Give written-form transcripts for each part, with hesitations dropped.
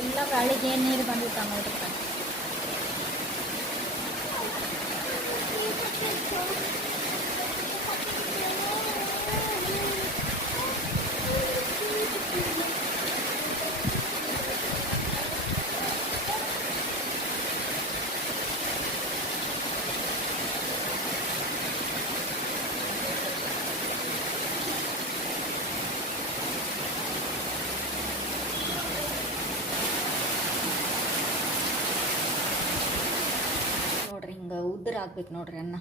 ಎಲ್ಲ ಗಾಳಿಗೆ ನೀರು ಬಂದಿತ್ತು ನೋಡ್ರಿ ಫ್ರೆಂಡ್ಸ್. ನೋಡ್ರಿ ಹಿಂಗೆ ಉದುರು ಆಗ್ಬೇಕು ನೋಡ್ರಿ ಅನ್ನ,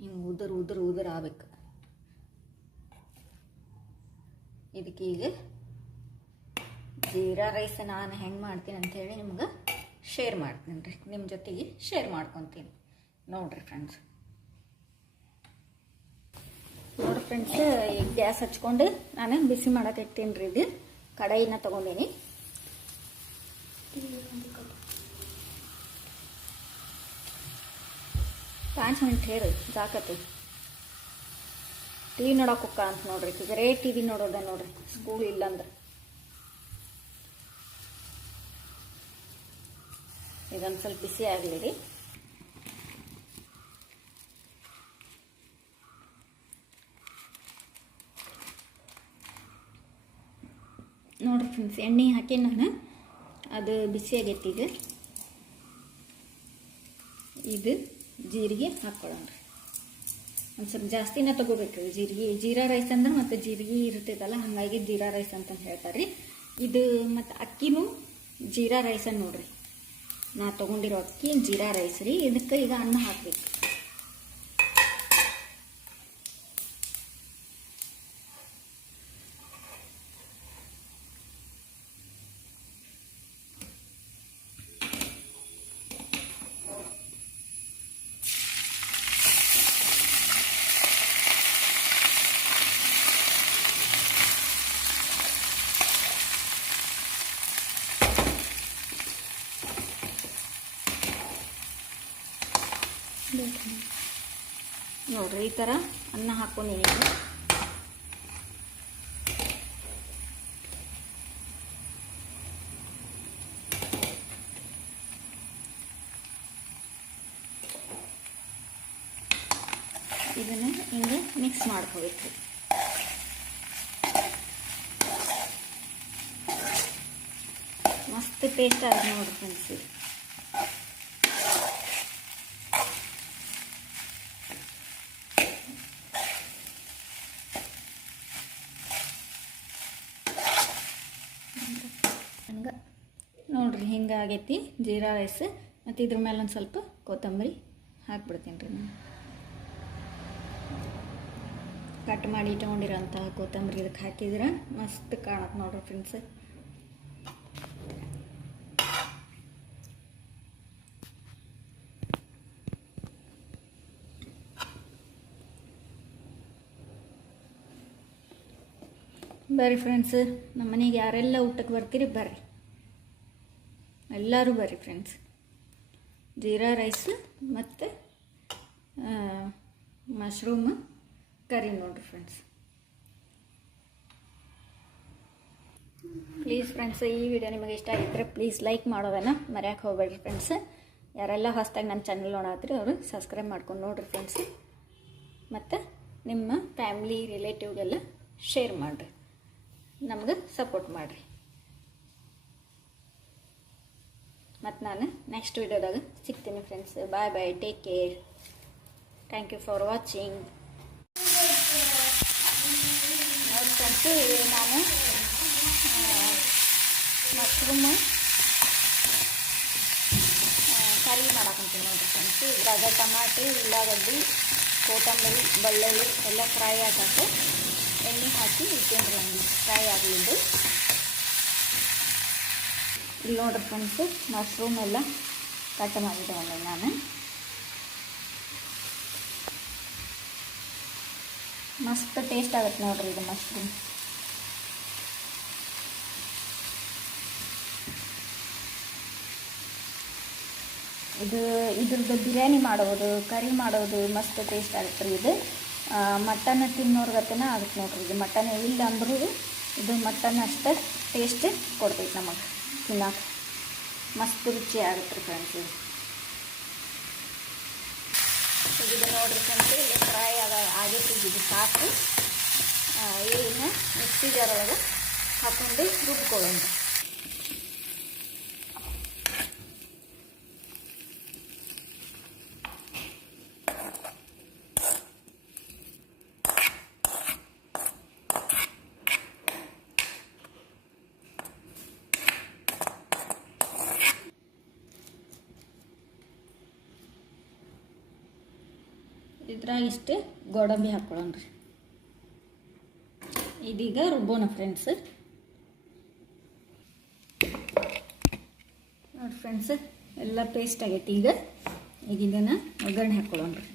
ಹಿಂಗೆ ಉದುರು ಆಗ್ಬೇಕು. ಇದಕ್ಕೆ ಈಗ ಜೀರಾ ರೈಸ್ ನಾನು ಹೆಂಗೆ ಮಾಡ್ತೀನಿ ಅಂಥೇಳಿ ನಿಮ್ಗೆ ಶೇರ್ ಮಾಡ್ತೀನಿ ರೀ, ನಿಮ್ಮ ಜೊತೆಗೆ ಶೇರ್ ಮಾಡ್ಕೊತೀನಿ ನೋಡ್ರಿ ಫ್ರೆಂಡ್ಸ್. ನೋಡ್ರಿ ಫ್ರೆಂಡ್ಸ್, ಈಗ ಗ್ಯಾಸ್ ಹಚ್ಕೊಂಡು ನಾನು ಬಿಸಿ ಮಾಡಕ್ಕೆ ಇಡ್ತೀನಿ ರೀ. ಇದು ಕಡಾಯಿನ ತೊಗೊಂಡೀನಿ. ಪಾಂಚ್ ಮಿನಿಟ್ ಹೇಳಿ ಸಾಕತಿ. ಟಿ ವಿ ನೋಡೋಕೆ ಹೋಗ್ಕ ಅಂತ ನೋಡ್ರಿ, ಬರೇ ಟಿ ವಿ ನೋಡೋದ ನೋಡ್ರಿ, ಸ್ಕೂಲ್ ಇಲ್ಲಂದ್ರೆ. ಇದೊಂದು ಸ್ವಲ್ಪ ಬಿಸಿ ಆಗಲಿ ರೀ. ನೋಡ್ರಿ ಫ್ರೆಂಡ್ಸ್, ಎಣ್ಣೆ ಹಾಕಿ ನಾನು ಅದು ಬಿಸಿ ಆಗೈತಿ. ಇದು ಜೀರಿಗೆ ಹಾಕ್ಕೊಳ್ಳೋಣ ರೀ. ಒಂದು ಸ್ವಲ್ಪ ಜಾಸ್ತಿನೇ ತೊಗೋಬೇಕು ರೀ ಜೀರಿಗೆ. ಜೀರಾ ರೈಸ್ ಅಂದ್ರೆ ಮತ್ತು ಜೀರಿಗೆ ಇರ್ತೈತಲ್ಲ, ಹಾಗಾಗಿ ಜೀರಾ ರೈಸ್ ಅಂತ ಹೇಳ್ತಾರೆ ರೀ. ಇದು ಮತ್ತು ಅಕ್ಕಿನೂ ಜೀರಾ ರೈಸನ್ನು ನೋಡ್ರಿ, ನಾ ತೊಗೊಂಡಿರೋ ಅಕ್ಕಿ ಜೀರಾ ರೈಸ್ ರೀ. ಇದಕ್ಕೆ ಈಗ ಅನ್ನ ಹಾಕಬೇಕು. ನೋಡ್ರಿ ಈ ಥರ ಅನ್ನ ಹಾಕ್ಕೊಂಡಿನಿ. ಇದನ್ನು ಹಿಂಗೆ ಮಿಕ್ಸ್ ಮಾಡ್ಕೋಬೇಕು. ಮಸ್ತ್ ಟೇಸ್ಟ್ ಆಗಿ ನೋಡ್ರಿ ಫ್ರೆಂಡ್ಸ್. ನೋಡ್ರಿ ಹಿಂಗಾಗೈತಿ ಜೀರಾ ರೈಸ್. ಮತ್ತು ಇದ್ರ ಮೇಲೆ ಒಂದು ಸ್ವಲ್ಪ ಕೊತ್ತಂಬರಿ ಹಾಕ್ಬಿಡ್ತೀನಿ ರೀ. ನಾನು ಕಟ್ ಮಾಡಿ ಇಟ್ಕೊಂಡಿರೋಂಥ ಕೊತ್ತಂಬರಿ ಇದಕ್ಕೆ ಹಾಕಿದ್ರೆ ಮಸ್ತ್ ಕಾಣತ್ತೆ ನೋಡ್ರಿ ಫ್ರೆಂಡ್ಸ್. ಬರ್ರಿ ಫ್ರೆಂಡ್ಸ್, ನಮ್ಮ ಮನೆಗೆ ಯಾರೆಲ್ಲ ಊಟಕ್ಕೆ ಬರ್ತೀರಿ ಬರ್ರಿ, ಎಲ್ಲರೂ ಬರ್ರಿ ಫ್ರೆಂಡ್ಸ್. ಜೀರಾ ರೈಸ್ ಮತ್ತು ಮಶ್ರೂಮ್ ಕರಿ ನೋಡ್ರಿ ಫ್ರೆಂಡ್ಸ್. ಪ್ಲೀಸ್ ಫ್ರೆಂಡ್ಸ್, ಈ ವಿಡಿಯೋ ನಿಮಗೆ ಇಷ್ಟ ಆಗಿದ್ದರೆ ಪ್ಲೀಸ್ ಲೈಕ್ ಮಾಡೋದನ್ನು ಮರೆಯೋಕೆ ಹೋಗ್ಬೇಡ್ರಿ ಫ್ರೆಂಡ್ಸ್. ಯಾರೆಲ್ಲ ಹೊಸದಾಗಿ ನನ್ನ ಚಾನಲ್ ನೋಡತ್ತೀರಿ ಅವರು ಸಬ್ಸ್ಕ್ರೈಬ್ ಮಾಡ್ಕೊಂಡು ನೋಡ್ರಿ ಫ್ರೆಂಡ್ಸ್. ಮತ್ತು ನಿಮ್ಮ ಫ್ಯಾಮ್ಲಿ ರಿಲೇಟಿವ್ಗೆಲ್ಲ ಶೇರ್ ಮಾಡಿರಿ, ನಮ್ಗೆ ಸಪೋರ್ಟ್ ಮಾಡಿರಿ. ಮತ್ತು ನಾನು ನೆಕ್ಸ್ಟ್ ವಿಡಿಯೋದಾಗ ಸಿಗ್ತೀನಿ friends. Bye bye, take care, thank you for watching. ನೋಡಿ ಫ್ರೆಂಡ್ಸು, ನಾನು ಮಶ್ರೂಮ್ ಕರಿ ಮಾಡಾಕೊಂತೀನಿ ನೋಡಿರಿ ಫ್ರೆಂಡ್ಸು. ಇದ್ರಾಗ ಟಮಾಟಿ, ಉಳ್ಳಾಗಡ್ಡಿ, ಕೊತ್ತಂಬರಿ, ಬೆಳ್ಳುಳ್ಳಿ ಎಲ್ಲ ಫ್ರೈ ಹಾಕಕ್ಕೆ ಎಣ್ಣೆ ಹಾಕಿ ಇಟ್ಟೇನ್ರಿ, ಒಂದು ಫ್ರೈ ಆಗಲಿದ್ದು. ಇಲ್ಲಿ ನೋಡ್ರಿ ಫ್ರೆಂಡ್ಸು, ಮಶ್ರೂಮ್ ಎಲ್ಲ ಕಟ್ ಮಾಡಿಟ್ಟೆ ನಾನು. ಮಸ್ತ್ ಟೇಸ್ಟ್ ಆಗುತ್ತೆ ನೋಡ್ರಿ ಇದು ಮಶ್ರೂಮ್. ಇದ್ರದ್ದು ಬಿರಿಯಾನಿ ಮಾಡೋದು, ಕರಿ ಮಾಡೋದು ಮಸ್ತ್ ಟೇಸ್ಟ್ ಆಗುತ್ತೆ ರೀ ಇದು. ಮಟನ್ ತಿನ್ನೋರ್ಗತೆನ ಆಗುತ್ತೆ ನೋಡ್ರಿ ಇದು. ಮಟನ್ ಇಲ್ಲ ಅಂದರೂ ಇದು ಮಟನ್ ಅಷ್ಟೇ ಟೇಸ್ಟ್ ಕೊಡ್ತೈತೆ ನಮಗೆ ತಿನ್ನೋಕೆ. ಮಸ್ತ್ ರುಚಿ ಆಗುತ್ತೆ ರೀ ಫ್ರೆಂಡ್ಸ್. ಇದು ನೋಡ್ರಿ ಫ್ರೆಂಡ್ಸ್, ಇಲ್ಲಿ ಫ್ರೈ ಆಗೈತಿ. ಇದು ಸಾಕು. ಏನು ಮಿಕ್ಸಿ ಜಾರ್ ಒಳಗೆ ಹಾಕೊಂಡು ರುಬ್ಕೊಳ್ಳೋಣ. ಇದ್ರಾಗ ಇಷ್ಟು ಗೋಡಂಬಿ ಹಾಕ್ಕೊಳ್ಳೋಣ ರೀ. ಇದೀಗ ರುಬ್ಬೋಣ ಫ್ರೆಂಡ್ಸ್. ನೋಡಿ ಫ್ರೆಂಡ್ಸ್, ಎಲ್ಲ ಪೇಸ್ಟ್ ಆಗೈತಿ. ಈಗ ಇದನ್ನು ಒಗ್ಗರಣೆ ಹಾಕ್ಕೊಳ್ಳೋಣ ರೀ.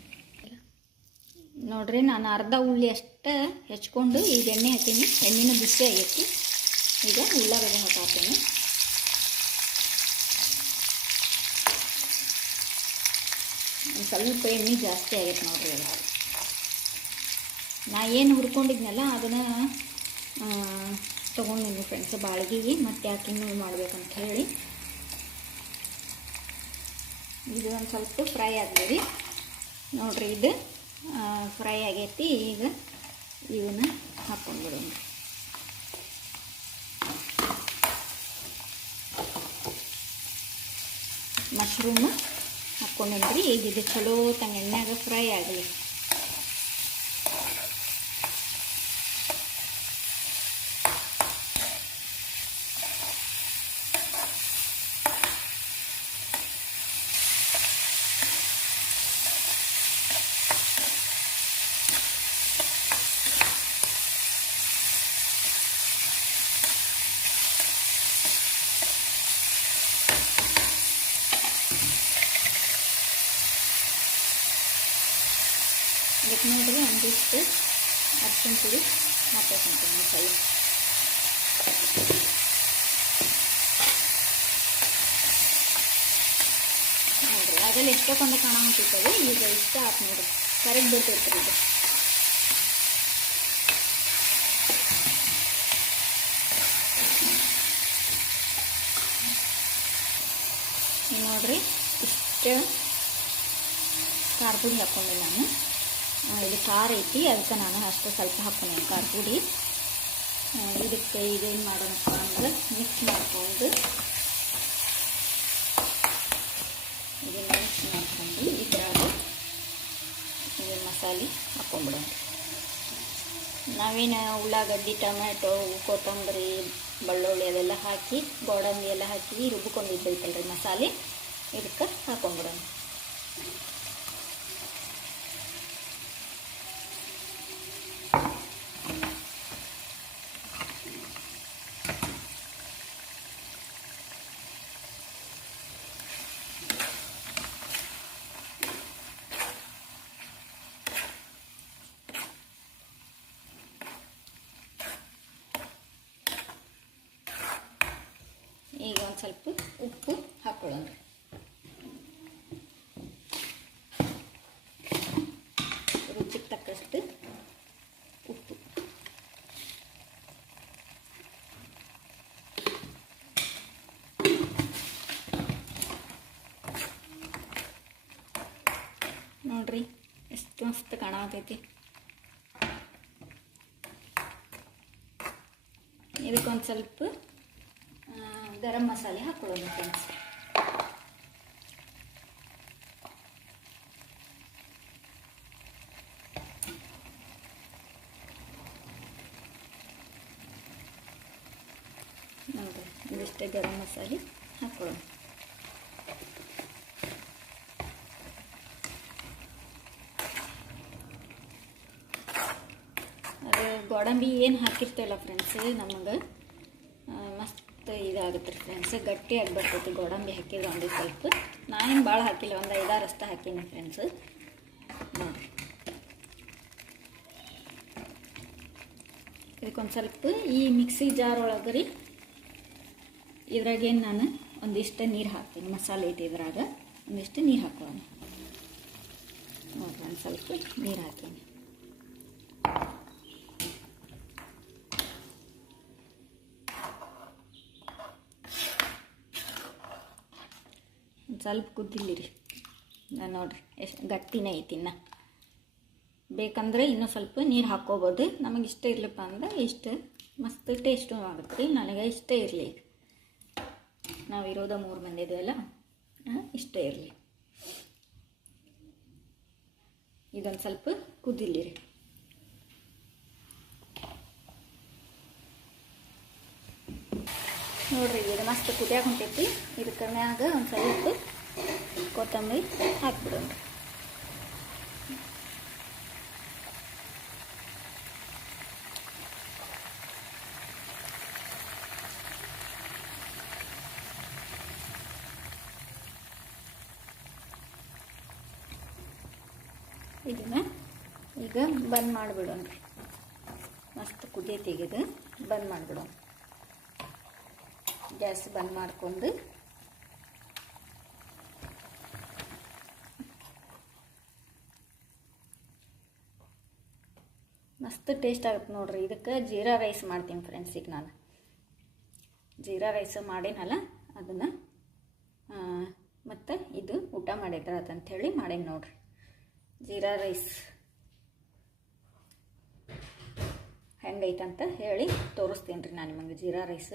ನೋಡಿರಿ, ನಾನು ಅರ್ಧ ಉಳ್ಳಿ ಅಷ್ಟೇ ಹೆಚ್ಕೊಂಡು ಈಗ ಎಣ್ಣೆ ಹಾಕೀನಿ. ಎಣ್ಣೆನೂ ಬಿಸಿ ಆಗೈತಿ. ಈಗ ಉಳ್ಳಾಗಡ್ಡೆ ಹಾಕ್ತೀನಿ. ಸ್ವಲ್ಪ ಎಣ್ಣೆ ಜಾಸ್ತಿ ಆಗೈತೆ ನೋಡ್ರಿ. ನಾ ಏನು ಹುರ್ಕೊಂಡಿದ್ನಲ್ಲ ಅದನ್ನು ತೊಗೊಂಡಿನಿ ಫ್ರೆಂಡ್ಸ್ ಬಾಳ್ಗಿಗೆ. ಮತ್ತೆ ಯಾಕೆ ಇನ್ನೂ ಮಾಡ್ಬೇಕಂತ ಹೇಳಿ ಇದು ಒಂದು ಸ್ವಲ್ಪ ಫ್ರೈ ಆಗಲಿ ನೋಡ್ರಿ. ಇದು ಫ್ರೈ ಆಗೈತಿ. ಈಗ ಇವನ್ನ ಹಾಕ್ಕೊಂಡ್ಬಿಡೋಣ. ಮಶ್ರೂಮ್ ಹಾಕ್ಕೊಂಡ್ರಿ. ಈಗ ಇದು ಚಲೋ ತಂಗ ಎಣ್ಣೆಯಾಗ ಫ್ರೈ ಆಗಲಿ. ಇದಕ್ಕೆ ನೋಡ್ರಿ ಒಂದಿಷ್ಟು ಅರ್ಶಿನ ಪುಡಿ ಹಾಕೋಕೊಂತೀನಿ ಮಸಾಲೆ. ನೋಡ್ರಿ ಅದೆಲ್ಲ ಎಷ್ಟೊಂದು ಕಾಣಂತಿರ್ತದೆ. ಈಗ ಇಷ್ಟ ಆಯ್ತು ನೋಡ್ರಿ, ಕರೆಕ್ಟ್ ಬರ್ತೈತೆ ರೀ ಇದು. ನೋಡ್ರಿ ಇಷ್ಟು ಖಾರ ಪುಡಿ ಹಾಕ್ಕೊಂಡೆ ನಾನು. ಇದು ಖಾರ ಐತಿ, ಅದಕ್ಕೆ ನಾನು ಅಷ್ಟು ಸ್ವಲ್ಪ ಹಾಕ್ಕೊಂಡೆ ಖಾರ ಪುಡಿ. ಇದಕ್ಕೆ ಇದೇನು ಮಾಡೋಣಪ್ಪ ಅಂದ್ರೆ ಮಿಕ್ಸ್ ಮಾಡಿಕೊಂಡು ಇದನ್ನು ಮಿಕ್ಸ್ ಮಾಡಿಕೊಂಡು ಇದ್ರಾಗ ಇದು ಮಸಾಲೆ ಹಾಕ್ಕೊಂಬಿಡೋಣ. ನಾವೇನು ಉಳ್ಳಾಗಡ್ಡಿ, ಟೊಮೆಟೊ, ಕೊತ್ತಂಬರಿ, ಬೆಳ್ಳುಳ್ಳಿ ಅದೆಲ್ಲ ಹಾಕಿ ಗೋಡಂಬಿ ಎಲ್ಲ ಹಾಕಿ ರುಬ್ಕೊಂಡಿದ್ದೈತಲ್ರಿ ಮಸಾಲೆ, ಇದಕ್ಕೆ ಹಾಕ್ಕೊಂಬಿಡೋಣ. ಈಗ ಒಂದು ಸ್ವಲ್ಪ ಉಪ್ಪು ಹಾಕ್ಕೊಳ್ಳೋಣ. ರುಚಿಗೆ ತಕ್ಕಷ್ಟು ಉಪ್ಪು. ನೋಡ್ರಿ ಎಷ್ಟು ಮಸ್ತ್ ಕಾಣತೈತಿ. ಇದಕ್ಕೊಂದು ಸ್ವಲ್ಪ ಗರಂ ಮಸಾಲೆ ಹಾಕ್ಕೊಳ್ಳೋಣ ಫ್ರೆಂಡ್ಸ್. ನೋಡಿರಿ ಇದಿಷ್ಟೇ ಗರಂ ಮಸಾಲೆ ಹಾಕ್ಕೊಳ್ಳೋಣ. ಅದು ಗೋಡಂಬಿ ಏನು ಹಾಕಿರ್ತೇವಲ್ಲ ಫ್ರೆಂಡ್ಸ್, ನಮಗೆ ಮಸ್ತ್ ಇದಾಗುತ್ತೆ ರೀ ಫ್ರೆಂಡ್ಸ್. ಗಟ್ಟಿ ಆಗಿಬರ್ತೈತಿ ಗೋಡಂಬಿ ಹಾಕಿದ್ರೆ. ಒಂದು ಸ್ವಲ್ಪ ನಾನೇನು ಭಾಳ ಹಾಕಿಲ್ಲ, ಒಂದು 5-6 ಅಷ್ಟು ಹಾಕೀನಿ ಫ್ರೆಂಡ್ಸ್. ನೋಡಿರಿ ಇದಕ್ಕೊಂದು ಸ್ವಲ್ಪ ಈ ಮಿಕ್ಸಿ ಜಾರ್ ಒಳಗೆ ರೀ ಇದ್ರಾಗೇನು ನಾನು ಒಂದಿಷ್ಟು ನೀರು ಹಾಕ್ತೀನಿ. ಮಸಾಲೆ ಐತಿ ಇದ್ರಾಗ ಒಂದಿಷ್ಟು ನೀರು ಹಾಕೋಣ. ನೋಡಿರಿ ಒಂದು ಸ್ವಲ್ಪ ನೀರು ಹಾಕೀನಿ. ಸ್ವಲ್ಪ ಕುದ್ದಿಲ್ಲ ರೀ. ನಾನು ನೋಡಿರಿ ಎಷ್ಟು ಗಟ್ಟಿನೇ ಐತಿ. ಇನ್ನು ಬೇಕಂದ್ರೆ ಇನ್ನೂ ಸ್ವಲ್ಪ ನೀರು ಹಾಕ್ಕೋಬೋದು. ನಮಗೆ ಇಷ್ಟ ಇರಲಿಪ್ಪ ಅಂದ್ರೆ ಇಷ್ಟು ಮಸ್ತ್ ಟೇಸ್ಟು ಆಗುತ್ತೆ ರೀ. ನನಗೆ ಇಷ್ಟೇ ಇರಲಿ. ನಾವಿರೋದ 3 ಮಂದಿ ಇದೆಯಲ್ಲ, ಇಷ್ಟೇ ಇರಲಿ. ಇದೊಂದು ಸ್ವಲ್ಪ ಕುದ್ದಿಲ್ಲ ರೀ. ನೋಡಿರಿ ಇದು ಮಸ್ತ್ ಕುದಿಯಾಗ ಹೊಂಟೈತಿ. ಇದಕ್ಕೆ ಮ್ಯಾಗ ಒಂದು ಸ್ವಲ್ಪ ಕೊತ್ತಂಬರಿ ಹಾಕ್ಬಿಡೋಣ. ಇದನ್ನ ಈಗ ಬಂದ್ ಮಾಡಿಬಿಡೋಣ ರೀ. ಮಸ್ತ್ ಕುದಿಯತಿಗೆ ಬಂದ್ ಮಾಡಿಬಿಡೋಣ. ಗ್ಯಾಸ್ ಬಂದ್ ಮಾಡ್ಕೊಂಡು ಮಸ್ತ್ ಟೇಸ್ಟ್ ಆಗುತ್ತೆ ನೋಡ್ರಿ. ಇದಕ್ಕೆ ಜೀರಾ ರೈಸ್ ಮಾಡ್ತೀನಿ ಫ್ರೆಂಡ್ಸ್. ಈಗ ನಾನು ಜೀರಾ ರೈಸ್ ಮಾಡೇನಲ್ಲ ಅದನ್ನು ಮತ್ತು ಇದು ಊಟ ಮಾಡಿದ್ರೆ ಅದಂಥೇಳಿ ಮಾಡೇನಿ ನೋಡ್ರಿ. ಜೀರಾ ರೈಸ್ ಹೆಂಗೈತಂತ ಹೇಳಿ ತೋರಿಸ್ತೀನಿ ರೀ ನಾನು ನಿಮಗೆ ಜೀರಾ ರೈಸ್.